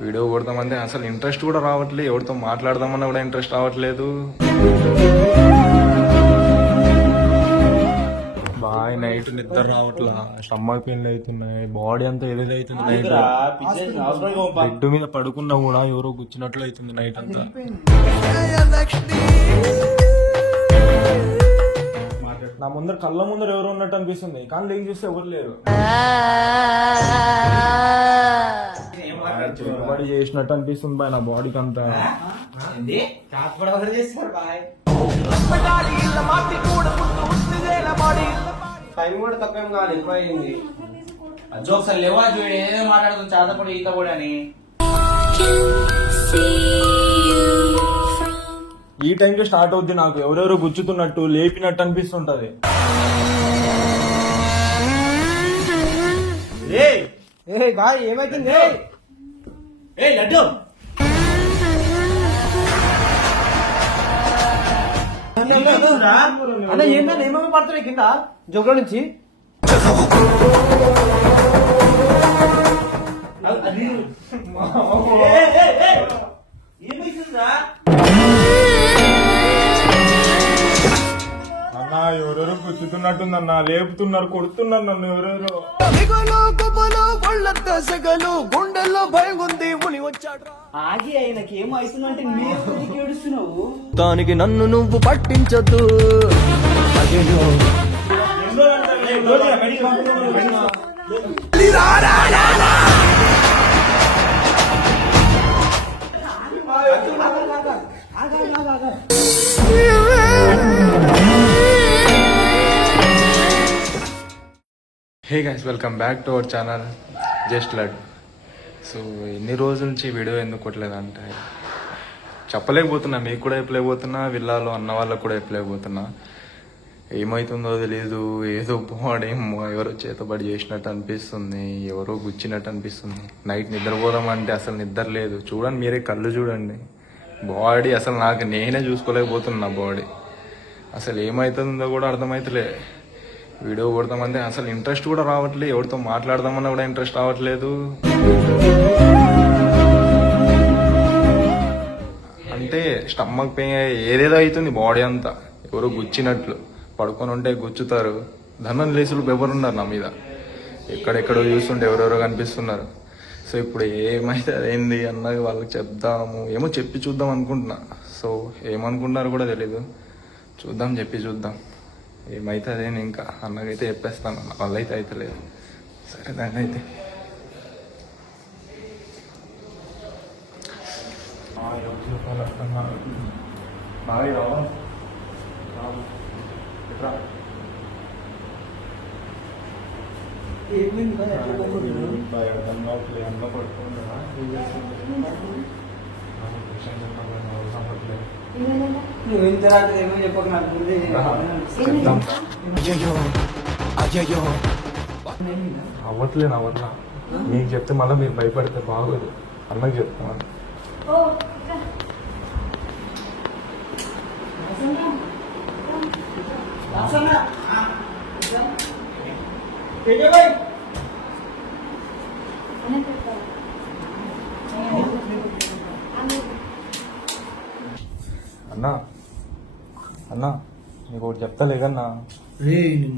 Video కొడదామంటే అసలు interest కూడా రావట్లేదు. ఎవరితో మాట్లాడదామన్నా కూడా ఇంట్రెస్ట్ రావట్లేదు. బాయ్ నైట్ నిద్ర రావట్లా. స్టమక్ పెయిన్లు అవుతున్నాయి. బాడీ అంతా ఏదేదో అవుతుంది నైట్. బెడ్ మీద పడుకున్నా కూడా ఎవరో కూర్చున్నట్లు అవుతుంది నైట్ అంతా. నా ముందర కళ్ళ ముందర ఎవరు ఉన్నట్టు అనిపిస్తుంది. కానీ లేని చూస్తే ఎవరు లేరు. చేతుబడి చేసినట్టు అనిపిస్తుంది బాయ్ నా బాడీకి అంతా. టైం కూడా తక్కువేం కాదు ఎక్కువ అయింది జోక్స్ లేవా చూడు ఏదో మాట్లాడుతుంది చాతపడి ఈత కూడా అని. ఈ టైంకి స్టార్ట్ అవుద్ది నాకు ఎవరెవరో గుచ్చుతున్నట్టు లేపినట్టు అనిపిస్తుంటది. ఏ బాయ్ ఏమైతుంది? ఏ లడ్డు! అన్న ఏంటన్నా ఏమేమి పడుతున్నాయి కింద? జోగుల నుంచి. ఏమైతుందా ఎవరెవరో. గుచ్చుతున్నట్టుందన్న లేపుతున్నారు కొడుతున్నారు నన్ను ఎవరెవరో ఆగి ఆయనకి ఏమో అవుతుందంటే మీరు ఎందుకు ఏడుస్తున్నావు? దానికి నన్ను నువ్వు పట్టించొద్దు. Hey guys welcome back to our channel just lad so ఎన్ని రోజుల నుంచి వీడియో ఎందుకు కొట్టలేదంటే చెప్పలేకపోతున్నా మీకు కూడా చెప్పలేకపోతున్నా విల్లాలో అన్న వాళ్ళకు కూడా చెప్పలేకపోతున్నా. ఏమవుతుందో తెలీదు ఏదో పోవడేమో ఎవరో చేతబడి చేసినట్టు అనిపిస్తుంది ఎవరో గుచ్చినట్టు అనిపిస్తుంది. నైట్ నిద్రపోదామంటే అసలు నిద్ర లేదు. చూడండి మీరే కళ్ళు చూడండి. బాడీ అసలు నాకు నేనే చూసుకోలేకపోతున్నా బాడీ అసలు ఏమవుతుందో కూడా అర్థమవుతలే వీడియో కొడతామంటే అసలు ఇంట్రెస్ట్ కూడా రావట్లేదు ఎవరితో మాట్లాడదామన్నా కూడా ఇంట్రెస్ట్ రావట్లేదు. అంటే స్టమక్ పెయిన్ ఏదేదో అవుతుంది బాడీ అంతా. ఎవరో గుచ్చినట్లు. పడుకొని ఉంటే గుచ్చుతారు. ధనం లేసులు ఎవరున్నారు నా మీద? ఎక్కడెక్కడో చూస్తుంటే ఎవరెవరో కనిపిస్తున్నారు. సో ఇప్పుడు ఏమైతే అదేంది అన్నది వాళ్ళకి చెప్దాము. ఏమో చెప్పి చూద్దాం అనుకుంటున్నా. సో ఏమనుకుంటున్నారు కూడా తెలీదు. చూద్దాం చెప్పి చూద్దాం. ఏమవుతుంది నేను ఇంకా అన్నకైతే చెప్పేస్తాను. అన్న వాళ్ళైతే అయితే అయితే సరే దాన్ని అయితే. నువ్వు ఇంత రాత్రి ఏమో చెప్పక నాకు అవ్వట్లేదు నా వల్ల. మీకు చెప్తే మళ్ళీ మీరు భయపడితే బాగోదు. అన్నకి చెప్తాను అన్నా. అన్నా నీకు ఒకటి చెప్తా లేదన్నా. నేను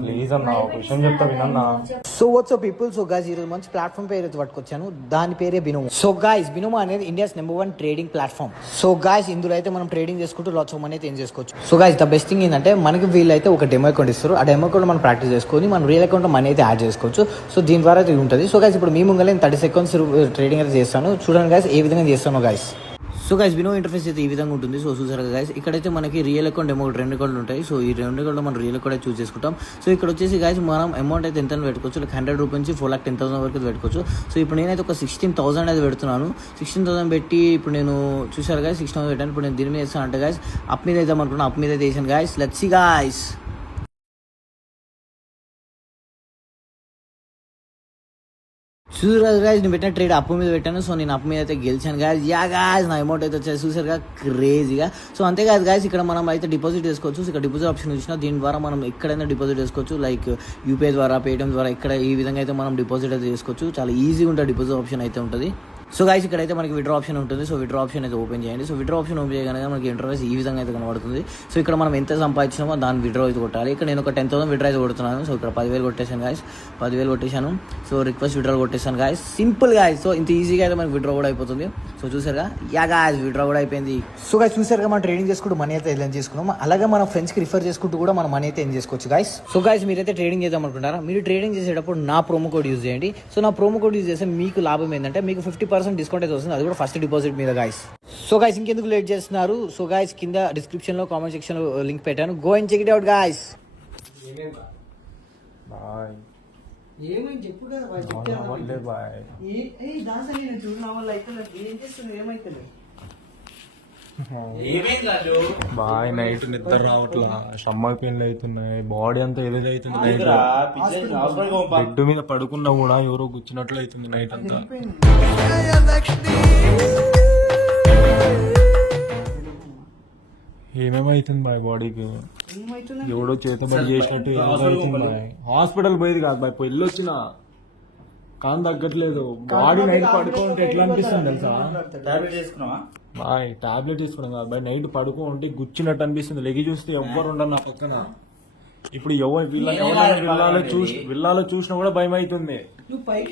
ప్లీజ్ అన్నా ఒక విషయం చెప్తా వినన్నా. So what's people so guys ఈరోజు మంచి ప్లాట్ఫామ్ పేరు అయితే పట్టుకొచ్చాను. దాని పేరే బినోమో సో గాయస్ బినోమో అనేది India's number one trading platform so guys ఇందులో అయితే మనం ట్రేడింగ్ చేసుకుంటూ లాట్స్ ఆఫ్ మనీ అయితే ఏం చేసుకోవచ్చు. So guys the best thing ఏంటంటే మనకి వీళ్ళైతే ఒక డెమో అకౌంట్ ఇస్తారు. ఆ డెమో అకౌంట్ మనం ప్రాక్టీస్ చేసుకొని మనం రియల్ అకౌంట్ మనీ అయితే యాడ్ చేసుకోవచ్చు. సో దీని ద్వారా అయితే ఉంటుంది. సో గాయస్ ఇప్పుడు మీ ముంగలే థర్టీ సెకండ్స్ ట్రేడింగ్ అయితే చేస్తాను. చూడండి గాయస్ ఏ విధంగా చేస్తాను గాయస్ సో గైస్ వినో ఇంటర్ఫేస్ అయితే ఈ విధంగా ఉంటుంది. సో చూసారు గైస్ ఇక్కడైతే మనకి రియల్ అకౌంట్ అమౌంట్ రెండు అకౌంట్లు ఉంటాయి. సో ఈ రెండు అకౌంట్లో మనం రియల్ అకౌంట్ చూస్ చేసుకుంటాం. సో ఇక్కడ వచ్చేసి గైస్ మనం అమౌంట్ అయితే ఎంత పెట్టుకోవచ్చు. లైక్ హండ్రెడ్ రూపీస్ నుంచి ఫోర్ లాక్ టెన్ థౌసండ్ వరకు పెట్టుకోవచ్చు. సో ఇప్పుడు నేనైతే ఒక సిక్స్టీన్ థౌసండ్ అయితే పెడుతున్నాను. సిక్స్టీన్ థౌసండ్ పెట్టి ఇప్పుడు నేను చూసారు గైస్ సిక్స్టీన్ థౌసండ్ పెట్టాను. ఇప్పుడు నేను దీని మీద వేస్తాను అంటే గైస్ అప్ మీద వేద్దాం అనుకున్నాను అప్ మీద అయితే వేసాను గైస్ లెట్సీ గాయస్ చూసారు గాయస్ నేను పెట్టిన ట్రేడ్ అప్పు మీద పెట్టాను. సో నేను అప్పు మీద అయితే గెలిచాను గాయస్ యా గాయస్ నా అమౌంట్ అయితే వచ్చేసి చూసారుగా క్రేజీగా సో అంతేకాదు గాయస్ ఇక్కడ మనం అయితే డిపాజిట్ చేసుకోవచ్చు ఇక్కడ డిపాజిట్ ఆప్షన్ వచ్చిన దీని ద్వారా మనం ఎక్కడైనా డిపాజిట్ చేసుకోవచ్చు లైక్ యూపీఐ ద్వారా పేటిఎం ద్వారా ఇక్కడ ఈ విధంగా అయితే మనం డిపాజిట్ అయితే చేసుకోవచ్చు చాలా ఈజీగా ఉంటుంది డిపాజిట్ ఆప్షన్ అయితే ఉంటుంది. సో గాయస్ ఇక్కడైతే మనకి విడ్రా ఆప్షన్ ఉంటుంది. సో విడ్రా ఆప్షన్ అయితే ఓపెన్ చేయండి. సో విడ్రా ఆప్షన్ ఓపెన్ చేయగానే మనకి ఇంటర్వ్యూస్ ఈ విధంగా అయితే కనబడుతుంది. సో ఇక్కడ మనం ఎంత సంపాదించినామో దాని విడ్రా అయితే కొట్టాలి. ఇక్కడ నేను ఒక టెన్ థౌసండ్ విడ్రా అయితే కొడుతున్నాను. సో ఇక్కడ పదివేలు కొట్టేశాను గాయస్ పదివేలు కొట్టేశాను. సో రిక్వెస్ట్ విడ్రా కొట్టేశాను గాయస్ సింపుల్ గాయస్ సో ఇంత ఈజీగా అయితే మనకి విడ్రా కూడా అయిపోతుంది. సో చూసారుగా? యా గాయస్ విడ్రా కూడా అయిపోయింది. సో గాయస్ చూసారుగా మనం ట్రేడింగ్ చేసుకుంటూ మనీ అయితే ఎర్న్ చేసుకున్నాం అలాగే మన ఫ్రెండ్స్కి రిఫర్ చేసుకుంటూ కూడా మన మనీ అయితే ఎర్న్ చేసుకోవచ్చు గాయస్ సో గాయస్ మీరైతే ట్రేడింగ్ చేద్దాం అనుకుంటారా మీరు ట్రేడింగ్ చేసేటప్పుడు నా ప్రోమో కోడ్ యూజ్ చేయండి. సో నా ప్రోమో కోడ్ యూజ్ చేస్తే మీకు లాభం ఏంటంటే మీకు ఫిఫ్టీ పర్సెంట్ డిస్కౌంట్ అయితే వస్తుంది. అది కూడా ఫస్ట్ డిపాజిట్ మీద గాయస్ సో గాయస్ ఇంకెందుకు లేట్ చేస్తున్నారు? సో గాయస్ కింద డిస్క్రిప్షన్లో కామెంట్ సెక్షన్లో లింక్ పెట్టాను. Go and check it out guys bye ఏమైంది? చెప్పు కదా అవ్వట్లేదు బాయ్ ఏం చేస్తుంది ఏమైతుంది ఏమైంది రాజు బాయ్ నైట్ నిద్ర రావట్లా? స్టమక్ పెయిన్లు అవుతున్నాయి. బాడీ అంతా ఏదేదో అవుతుంది. బెడ్ మీద పడుకున్నా కూడా ఎవరో కూర్చున్నట్లు అవుతుంది నైట్ అంతా. ఏమేమైతుంది బాయ్ బాడీకి? ఎవడో చేతబడి చేసినట్టు అవుతుంది బాయ్ హాస్పిటల్ పోయేది కాదు బాయ్ పెళ్ళి వచ్చిన కాని తగ్గట్లేదు. బాడీ నైట్ పడుకుంటే ఎట్లా అనిపిస్తుంది తెలుసా? టాబ్లెట్ బాయ్ టాబ్లెట్ తీసుకున్నాం కాదు బాయ్ నైట్ పడుకుంటే గుచ్చినట్టు అనిపిస్తుంది. లెగి చూస్తే ఎవ్వరు ఉండరు నా పక్కన. ఇప్పుడు ఎవరు వీళ్ళ ఎవరైనా విల్లాలో చూసి విల్లాలో చూసినా కూడా భయం అవుతుంది. బాయ్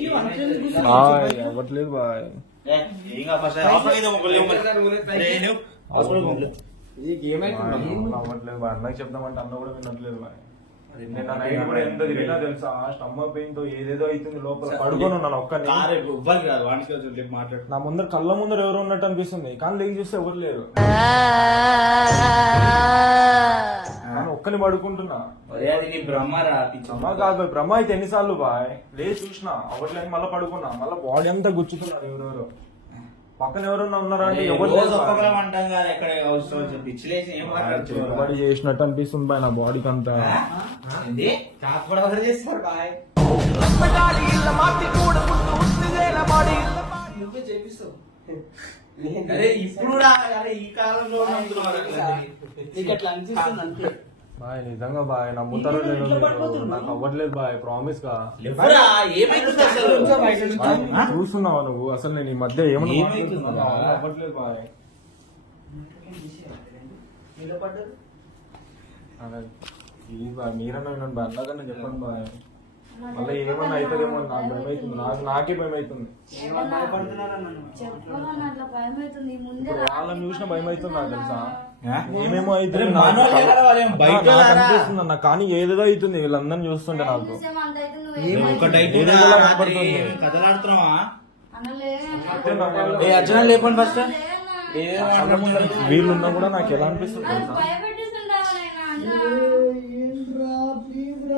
అవ్వట్లేదు బాయ్. అవ్వట్లేదు అన్నకి చెప్దామంటే అన్న కూడా వినట్లేదు నైట్ కూడా ఎంత తిరిగినా తెలుసా స్టమక్ పెయిన్తో ఏదేదో అవుతుంది లోపల పడుకొని ఉన్నాను ఒక్కని నా ముందర కళ్ళ ముందర ఎవరు ఉన్నట్టు అనిపిస్తుంది కానీ లేచి చూస్తే ఎవరు లేరు. కానీ ఒక్కని పడుకుంటున్నా. బ్రహ్మ కాదు బ్రహ్మ అయితే ఎన్నిసార్లు బాయ్? లేచి చూసిన అవ్వట్లేదు మళ్ళీ పడుకున్నా మళ్ళీ బాడీ అంతా గుచ్చుతున్నారు ఎవరెవరు. పక్కన ఎవరన్నా ఉన్నారా అంటే ఎవరు చేసినట్టు అనిపిస్తుంది బాయ్ నా బాడీకి అంతా. అరే ఇప్పుడు ఈ కాలంలో బాయ్ నిజంగా బాయ్ నమ్ముతారో లేదో మీరు. నాకు అవ్వట్లేదు బాయ్ ప్రామిస్గా ఎవరా ఏమైతుంది అసలు ఆ? చూస్తున్నావా నువ్వు అసలు నేను ఈ మధ్య ఏమన్నా ఏమైతుంది మాట్లాడుతున్నానా? రా? అవ్వట్లేదు బాయ్. ప్లీజ్ బాయ్ మీరన్నా వినండి బాయ్ చెప్పండి బాయ్ మళ్ళీ ఏమన్నా అవుతుందేమో నాకు భయం అవుతుంది నాకు నాకే భయం అవుతుంది వాళ్ళని చూసిన భయం అవుతుంది నాకు తెలుసా? ఏమేమో రారా? అనిపిస్తుంది అన్న కానీ ఏదేదో అవుతుంది వీళ్ళందరినీ చూస్తుంటే నాకు. అయితే అయితే అర్జున లేపండి ఫస్ట్. వీళ్ళున్నా కూడా నాకు ఎలా అనిపిస్తుంది అది తెలుసా భయపెట్టిస్తుంటావా నాయనా అన్న?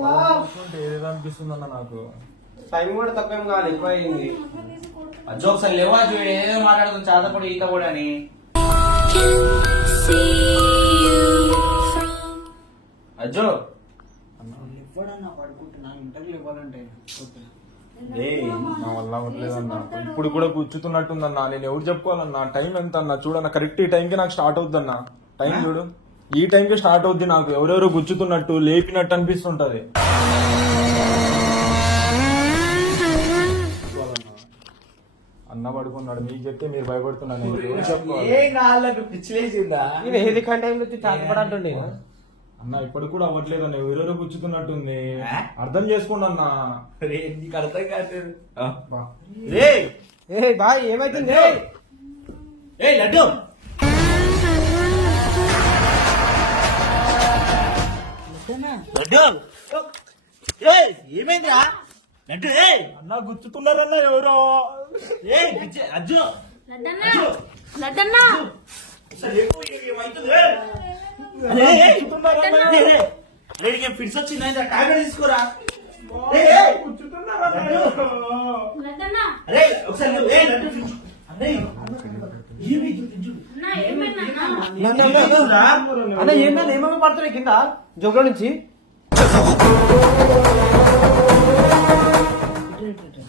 వాళ్ళని చూస్తుంటే ఏదేదో అనిపిస్తుంది అన్న నాకు. టైం కూడా తక్కువ కాదు ఎక్కువ అయింది అజ్జో ఒకసారి లేవా చూడు ఏదో మాట్లాడుతుంది చాతపడి ఈత కూడా అని. అజ్జో. ఇంటర్వ్యూ ఇవ్వాలంటే ఏయ్, నా వల్ల అవ్వట్లేదన్న. ఇప్పుడు కూడా కూర్చుతున్నట్టుందన్న నేను ఎవరు చెప్పుకోవాలన్నా? టైం ఎంత అన్న చూడన్న కరెక్ట్ ఈ టైంకి నాకు స్టార్ట్ అవుద్దన్న టైం చూడు. ఈ టైంకి స్టార్ట్ అవుద్ది నాకు. ఎవరెవరో గుచ్చుతున్నట్టు లేపినట్టు అనిపిస్తుంటది. అన్న పడుకున్నాడు. మీకు చెప్తే మీరు భయపడుతున్నారు. నేను ఎవరు చెప్పుకోవాలి ఏ నాళ్ళకు పిచ్చిలేసిందా? ఏది కంటే అన్న ఇప్పుడు కూడా అవ్వట్లేదు అన్న. ఎవరెవరో గుచ్చుతున్నట్టుంది? అర్థం చేసుకోండి అన్న. రే, నీకు అర్థం కాలేదు బా. రే ఏ బాయ్ ఏమైతుంది? ఏ లడ్డు! లడ్డు! ఏయ్, ఏమైందిరా? లడ్డు ఏ అన్న గుచ్చుతున్నారన్న ఎవరో? ఏ అజ్జు లడ్డన్న లడ్డన్న. లేడీకి ఫిట్స్ వచ్చిందా? టాబ్లెట్ తీసుకోరా? ఏ, ఏ, లడ్డు. లడ్డన్న. అరే ఒకసారి నువ్వు, ఏ లడ్డు ఫిట్స్ అరే ఏమైతుంది ఫిట్స్? అన్న ఏమైందన్నా ఏమైందిరా? అన్న ఏంటన్నా ఏమేమి పడుతున్నాయి కింద? జోగులో నుంచి.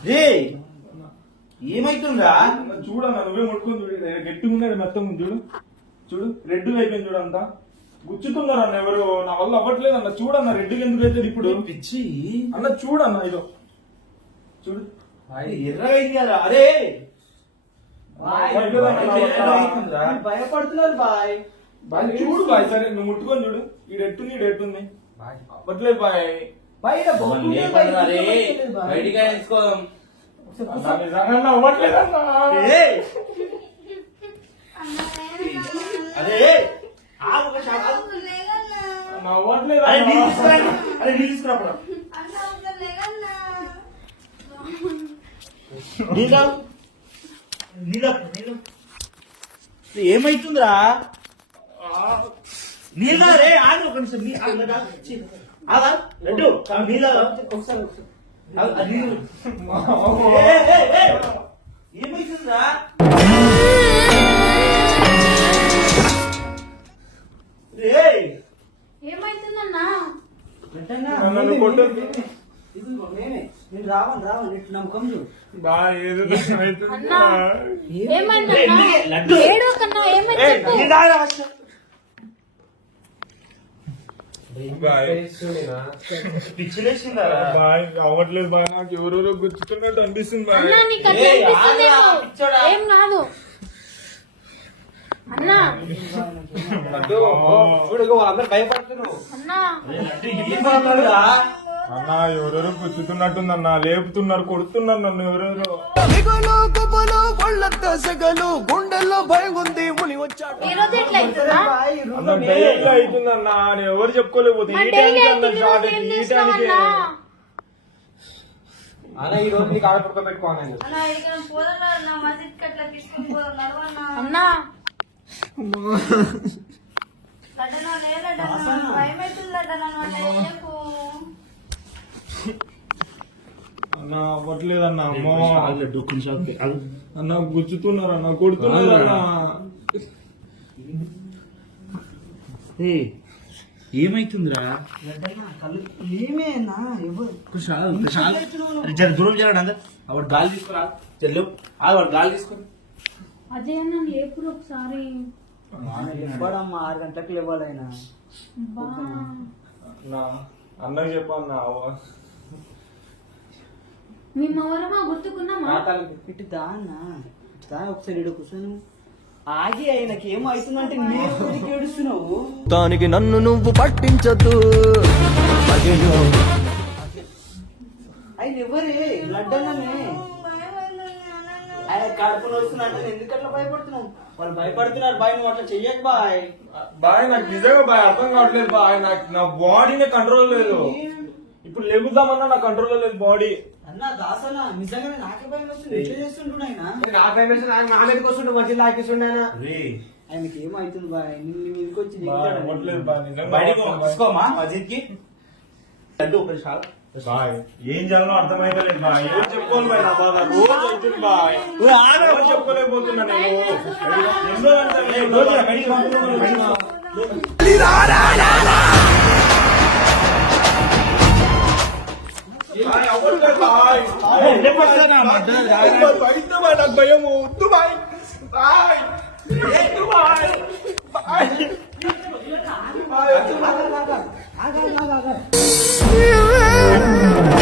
రే ఏమైతుందిరా? చూడన్నా నువ్వే ముట్టుకుని చూడు. గట్టిగా ఉన్నది మొత్తం చూడు. చూడు రెడ్ అయిపోయింది చూడు అంతా. గుచ్చుతున్నారు అన్న ఎవరు? నా వల్ల అవ్వట్లేదు అన్న. చూడన్న రెడ్డిగా ఎందుకు అవుతుంది ఇప్పుడు? పిచ్చి. అన్న చూడన్న ఇదో. చూడు. అయింది కదా. అరే! భయపడుతున్నా. భయపడుతున్నారు బాయ్. బాయ్. చూడు బాయ్. సరే నువ్వు ముట్టుకొని చూడు. ఈ ఎట్టుంది ఈ ఎట్టుంది అవ్వట్లేదు బాయ్. బయట బయటికి తీసుకోదాం. అన్న అరే నీళ్ళు నీళ్ళు ఏమైతుందిరా? నీళ్ళ రే ఆగు ఒక నిమిషం. నీ లడ్డు నీళ్ళ ఒకసారి ఒకసారి. ఆగు, ఆ నీళ్ళు ఏ, ఏ, ఏ. ఏమైతుందిరా రేయ్ ఏమైతుందన్నా నన్ను కొట్టొద్దు. అవ్వట్లేదు బాయ్. నాకు ఎవరెవరో గుచ్చుతున్నట్టు అనిపిస్తుంది బాయ్. అన్నా నీకు అట్లా ఏయ్, అనిపిస్తుందేమో ఆగురా, పిచ్చోడా. ఏం కాదు. అన్నా. అన్నా ఎవరెవరో గుచ్చుతున్నట్టుందన్న లేపుతున్నారు కొడుతున్నారు నన్ను ఎవరెవరో? మిగలు గుబలు ఒళ్ళంతా సెగలు గుండెల్లో భయం ఉంది ముని వచ్చాడు. ఈ రోజు ఎట్లా అవుతుందా? అన్న డైలీ అవుతుందన్న? నేను ఎవరు చెప్పుకోలేకపోతే ఈ టైంకి షార్ట్ ఈ చేసినావు టైంకి. అన్నా? ఈ రోజు నీకు అన్నా అన్నా అవ్వట్లేదన్న అమ్మో. అన్న గుచ్చుతున్నారు అన్న కొడుతున్నారు అన్న ఏమైతుందిరా? దూరం జరగండి అందరు. ఆవిడ గాలి తీసుకురా. చెల్లు ఆగు వాడు గాలి తీసుకుని అన్న లేపురు ఒకసారి. ఇవ్వడమ్మా ఆరు గంటలకు ఇవ్వాలైనా అన్నకి చెప్పన్న మేము ఎవరమా గుర్తుకున్నామా ఇటు దాన్న దా ఒకసారి కూర్చొని. ఆగి ఆయనకి ఏమో అవుతుందంటే నేను ఏడుస్తున్నావు. దానికి నన్ను నువ్వు పట్టించద్దు. ఆయన ఎవరే? లడ్డన్ననే ఆయన కడుపుని వస్తున్నట్టు ఎందుకు అట్లా భయపడుతున్నావు? వాళ్ళు భయపడుతున్నారు బాయ్ నువ్వు అట్లా చెయ్యకు బాయ్. బాయ్ నాకు నిజంగా బాయ్ అర్థం కావట్లేదు బాయ్. నాకు నా బాడీనే కంట్రోల్ లేదు. ఇప్పుడు లెగుద్దామన్నా నా కంట్రోల్ లేదు బాడీ అన్న దాసన నిజంగానే నాకే భయం వస్తుంది. ఎట్లా చేస్తుంటున్నా ఆయన. నా ఫేమస్ నా మీదకి వస్తుండే మధ్యలో లాగేస్తుండేనా రే. ఆయనకి ఏమైతుంది బాయ్ నిన్ను మీదకి వచ్చి బాయ్ దిగుతాడు. అవ్వట్లేదు బాయ్ నిజంగా బయటికి అవ్వట్లేదు బాయ్. తీసుకోమా మస్జిద్కి లడ్డు ఒక నిమిషం బాయ్ ఏం చేయాలో అర్థమైతలేదు బాయ్ ఏం చెప్పుకోను బాయ్ నా బాధ రోజు అవుతుంది బాయ్ ఎవరు చెప్పుకోలేకపోతున్నా నేను. ఎన్నో గంటలు నాకు భయము Dubai bye Dubai bye bye